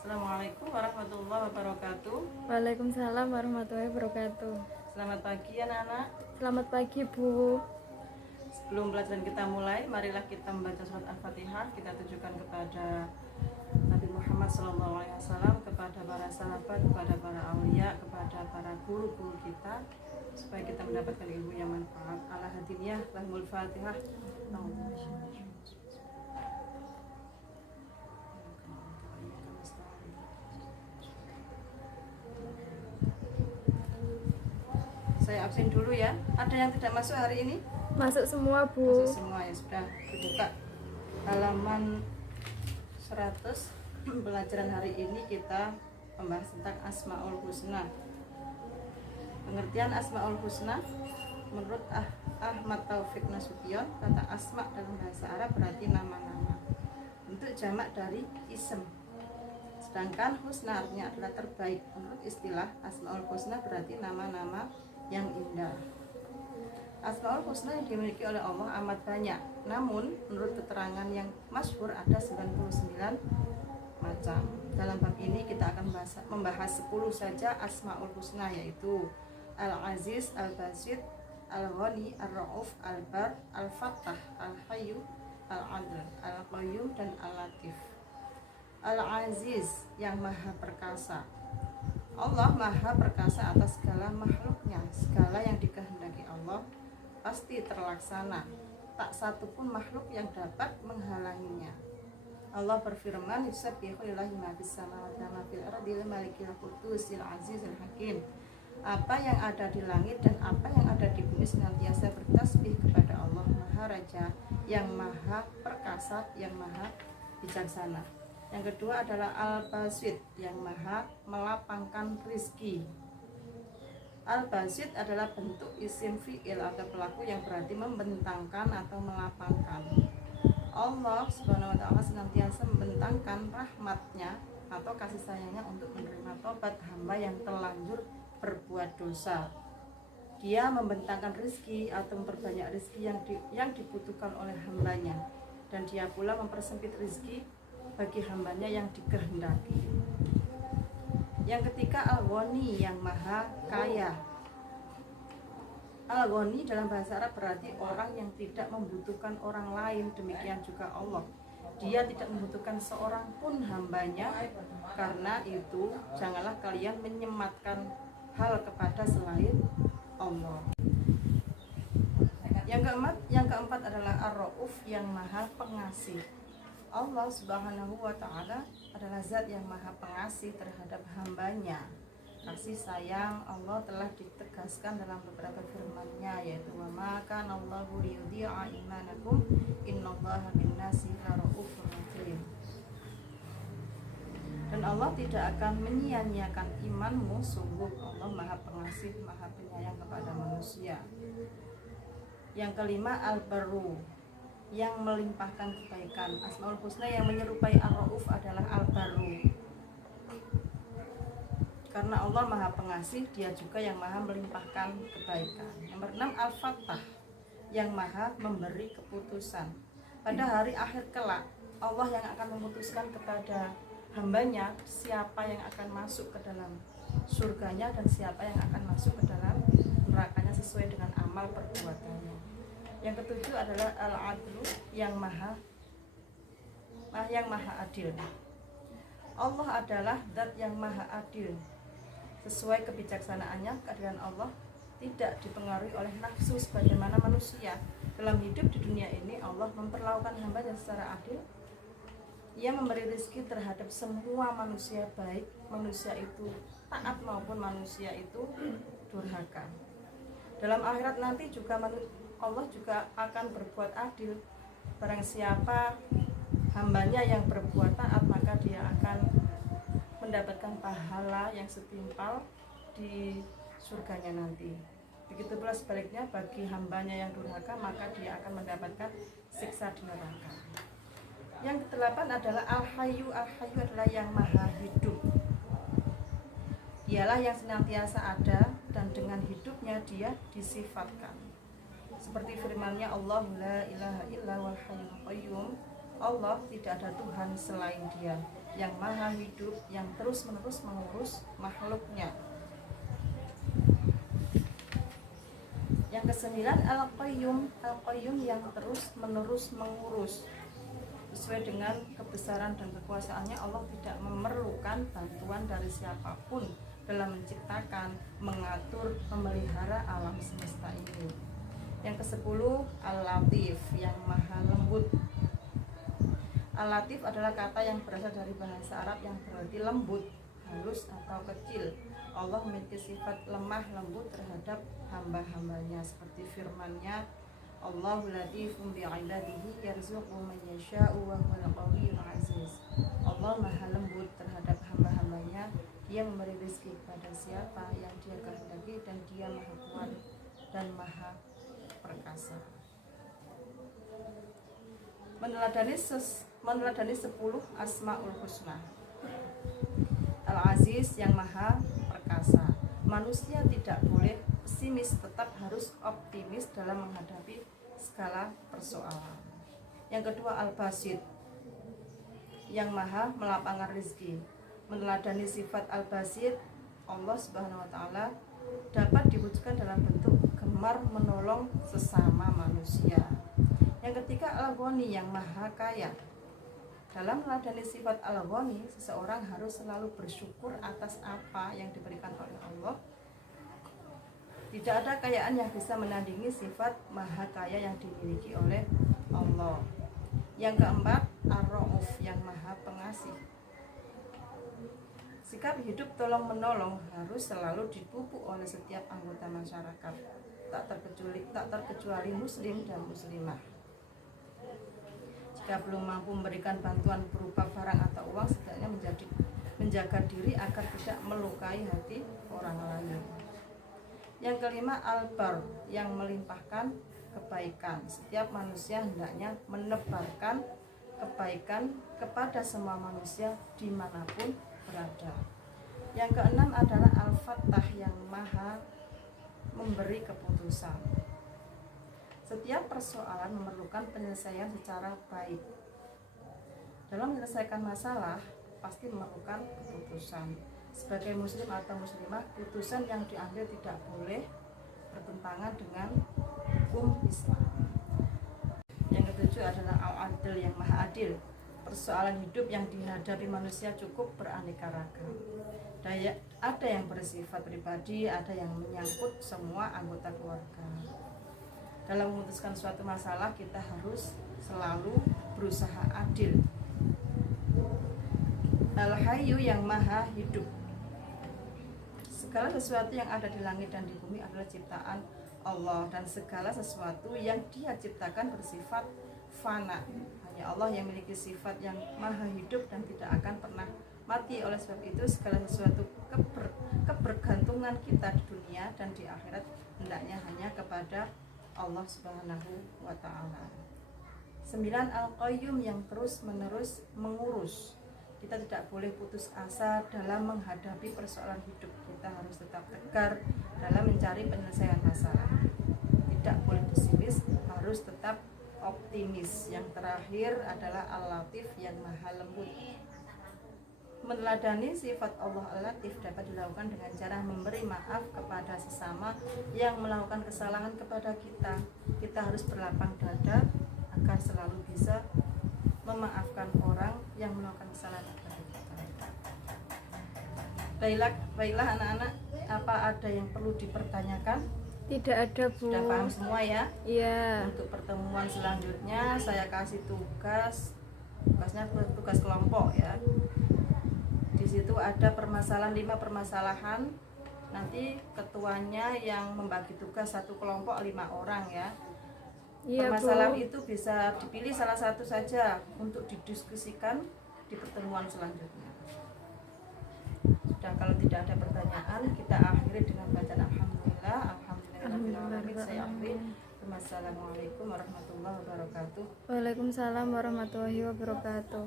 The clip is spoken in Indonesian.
Assalamualaikum warahmatullahi wabarakatuh. Waalaikumsalam warahmatullahi wabarakatuh. Selamat pagi anak-anak. Selamat pagi Bu. Sebelum pelajaran kita mulai, marilah kita membaca surat Al-Fatihah. Kita tujukan kepada Nabi Muhammad SAW, kepada para sahabat, kepada para aulia, kepada para guru-guru kita, supaya kita mendapatkan ilmu yang manfaat. Ala hadiniyah lahumul fatihah. Saya absen dulu ya. Ada yang tidak masuk hari ini? Masuk semua Bu. Masuk semua ya, sudah dibuka halaman 100. Pelajaran hari ini kita membahas tentang Asmaul Husna. Pengertian Asmaul Husna menurut Ahmad Taufik Nasution, kata asma dalam bahasa Arab berarti nama-nama, bentuk jamak dari ism. Sedangkan husna artinya adalah terbaik. Menurut istilah Asmaul Husna berarti nama-nama yang indah. Asmaul Husna yang dimiliki oleh Allah amat banyak. Namun menurut keterangan yang masyhur ada 99 macam. Dalam bab ini kita akan membahas 10 saja Asmaul Husna, yaitu Al-Aziz, Al-Basit, Al-Ghani, Ar-Ra'uf, Al-Bar, Al-Fattah, Al-Hayyu, Al-Adl, Al-Qayyum, dan Al-Latif. Al-Aziz yang maha perkasa. Allah maha perkasa atas segala makhluknya. Segala yang dikehendaki Allah pasti terlaksana. Tak satu pun makhluk yang dapat menghalanginya. Allah berfirman, yusabbihu lillahi ma fis samawati wa ma fil ardi malikil qudusil azizil hakim. Apa yang ada di langit dan apa yang ada di bumi senantiasa bertasbih kepada Allah Maha Raja, yang maha perkasa, yang maha bijaksana. Yang kedua adalah Al-Basit, yang maha melapangkan rizki. Al-Basit adalah bentuk isim fi'il atau pelaku yang berarti membentangkan atau melapangkan. Allah Subhanahu wa ta'ala senantiasa membentangkan rahmatnya atau kasih sayangnya untuk menerima tobat hamba yang terlanjur berbuat dosa. Dia membentangkan rizki atau memperbanyak rizki yang dibutuhkan oleh hambanya, dan dia pula mempersempit rizki bagi hambanya yang dikehendaki. Yang ketiga Al-Ghani, yang maha kaya. Al-Ghani dalam bahasa Arab berarti orang yang tidak membutuhkan orang lain. Demikian juga Allah, Dia tidak membutuhkan seorang pun hambanya. Karena itu janganlah kalian menyematkan hal kepada selain Allah. Yang keempat adalah Ar-Ra'uf, yang maha pengasih. Allah Subhanahu wa ta'ala adalah zat yang maha pengasih terhadap hambanya. Kasih sayang Allah telah ditegaskan dalam beberapa firman-Nya, yaitu wa ma kana Allahu liyudhi'a imanakum innallaha bin-nasi laraufur rahim. Dan Allah tidak akan menyia-nyiakan imanmu, sungguh Allah maha pengasih, maha penyayang kepada manusia. Yang kelima Al-Barru, yang melimpahkan kebaikan. Asmaul Husna yang menyerupai Ar-Ra'uf adalah Al-Barru. Karena Allah maha pengasih, Dia juga yang maha melimpahkan kebaikan. Nomor 6 Al-Fattah, yang maha memberi keputusan. Pada hari akhir kelak, Allah yang akan memutuskan kepada hambanya siapa yang akan masuk ke dalam surganya dan siapa yang akan masuk ke dalam nerakanya sesuai dengan amal perbuatannya. Yang ketujuh adalah Al-Adlu, yang maha adil. Allah adalah zat yang maha adil. Sesuai kebijaksanaannya, keadilan Allah tidak dipengaruhi oleh nafsu sebagaimana manusia. Dalam hidup di dunia ini, Allah memperlakukan hambanya secara adil. Ia memberi rezeki terhadap semua manusia, baik manusia itu taat maupun manusia itu durhaka. Dalam akhirat nanti juga Allah juga akan berbuat adil. Barang siapa hambanya yang berbuat taat, maka dia akan mendapatkan pahala yang setimpal di surganya nanti. Begitu pula sebaliknya, bagi hambanya yang durhaka, maka dia akan mendapatkan siksa di neraka. Yang kedelapan adalah Al-Hayyu. Al-Hayyu adalah yang maha hidup. Dialah yang senantiasa ada dan dengan hidupnya Dia disifatkan. Seperti firman-Nya, Allah la ilaha illa wal hayyul qayyum. Allah tidak ada Tuhan selain Dia. yang maha hidup, yang terus-menerus mengurus makhluknya. Yang kesembilan, Al-Qayyum. Al-Qayyum yang terus-menerus mengurus. Sesuai dengan kebesaran dan kekuasaannya, Allah tidak memerlukan bantuan dari siapapun dalam menciptakan, mengatur, memelihara alam semesta ini. Yang ke-10, Al-Latif yang maha lembut. Al-Latif adalah kata yang berasal dari bahasa Arab yang berarti lembut, halus atau kecil. Allah memiliki sifat lemah lembut terhadap hamba-hambanya, seperti firman-Nya, Allahu latifun bi'ibadihi yarzuqu man yasha'u wa huwal qawiyyul aziz. Allah maha lembut terhadap hamba-hambanya, Dia memberi rezeki kepada siapa yang Dia kehendaki, dan Dia maha kuat dan maha perkasa. Meneladani 10 Asmaul Husna. Al-Aziz yang maha perkasa. Manusia tidak boleh pesimis, tetap harus optimis dalam menghadapi segala persoalan. Yang kedua, Al-Basit yang maha melapangkan rezeki. Meneladani sifat Al-Basit, Allah Subhanahu wa taala dapat diwujudkan dalam bentuk gemar menolong sesama manusia. Yang ketiga, Al-Ghani yang maha kaya. Dalam meneladani sifat Al-Ghani, seseorang harus selalu bersyukur atas apa yang diberikan oleh Allah. Tidak ada kekayaan yang bisa menandingi sifat maha kaya yang dimiliki oleh Allah. Yang keempat, Ar-Ra'uf yang maha pengasih. Sikap hidup tolong menolong harus selalu dipupuk oleh setiap anggota masyarakat, tak terkecuali muslim dan muslimah. Jika belum mampu memberikan bantuan berupa barang atau uang, setidaknya menjaga diri agar tidak melukai hati orang lain. Yang kelima, Al-Bar yang melimpahkan kebaikan. Setiap manusia hendaknya menebarkan kebaikan kepada semua manusia dimanapun berada. Yang keenam adalah Al-Fattah yang maha memberi keputusan. Setiap persoalan memerlukan penyelesaian secara baik. Dalam menyelesaikan masalah pasti memerlukan keputusan. Sebagai muslim atau muslimah, putusan yang diambil tidak boleh bertentangan dengan hukum Islam. Yang ketujuh adalah Al-Adil yang maha adil. Persoalan hidup yang dihadapi manusia cukup beraneka ragam. Ada yang bersifat pribadi, ada yang menyangkut semua anggota keluarga. Dalam memutuskan suatu masalah, kita harus selalu berusaha adil. Al-Hayyu yang maha hidup. Segala sesuatu yang ada di langit dan di bumi adalah ciptaan Allah, dan segala sesuatu yang Dia ciptakan bersifat fana. Hanya Allah yang memiliki sifat yang maha hidup dan tidak akan pernah mati. Oleh sebab itu, segala sesuatu kebergantungan kita di dunia dan di akhirat hendaknya hanya kepada Allah Subhanahu wa ta'ala. 9. Al-Qayyum yang terus-menerus mengurus. Kita tidak boleh putus asa dalam menghadapi persoalan hidup. Kita harus tetap tegar dalam mencari penyelesaian masalah. Tidak boleh pesimis, harus tetap optimis. Yang terakhir adalah Al-Latif yang maha lembut. Meneladani sifat Allah Al-Latif dapat dilakukan dengan cara memberi maaf kepada sesama yang melakukan kesalahan kepada kita. Kita harus berlapang dada agar selalu bisa memaafkan orang yang melakukan kesalahan kepada kita. Baiklah anak-anak, apa ada yang perlu dipertanyakan? Tidak ada, Bu. Sudah paham semua ya? Iya. Untuk pertemuan selanjutnya saya kasih tugasnya tugas kelompok ya. Di situ ada 5 permasalahan. Nanti ketuanya yang membagi tugas satu kelompok 5 orang ya. Iya, Permasalahan Bu. itu bisa dipilih salah satu saja untuk didiskusikan di pertemuan selanjutnya. Sudah, kalau tidak ada pertanyaan, kita akhiri dengan bacaan alhamdulillah. Alhamdulillahirabbil alamin. Saya akhiri. Wassalamualaikum warahmatullahi wabarakatuh. Waalaikumsalam warahmatullahi wabarakatuh.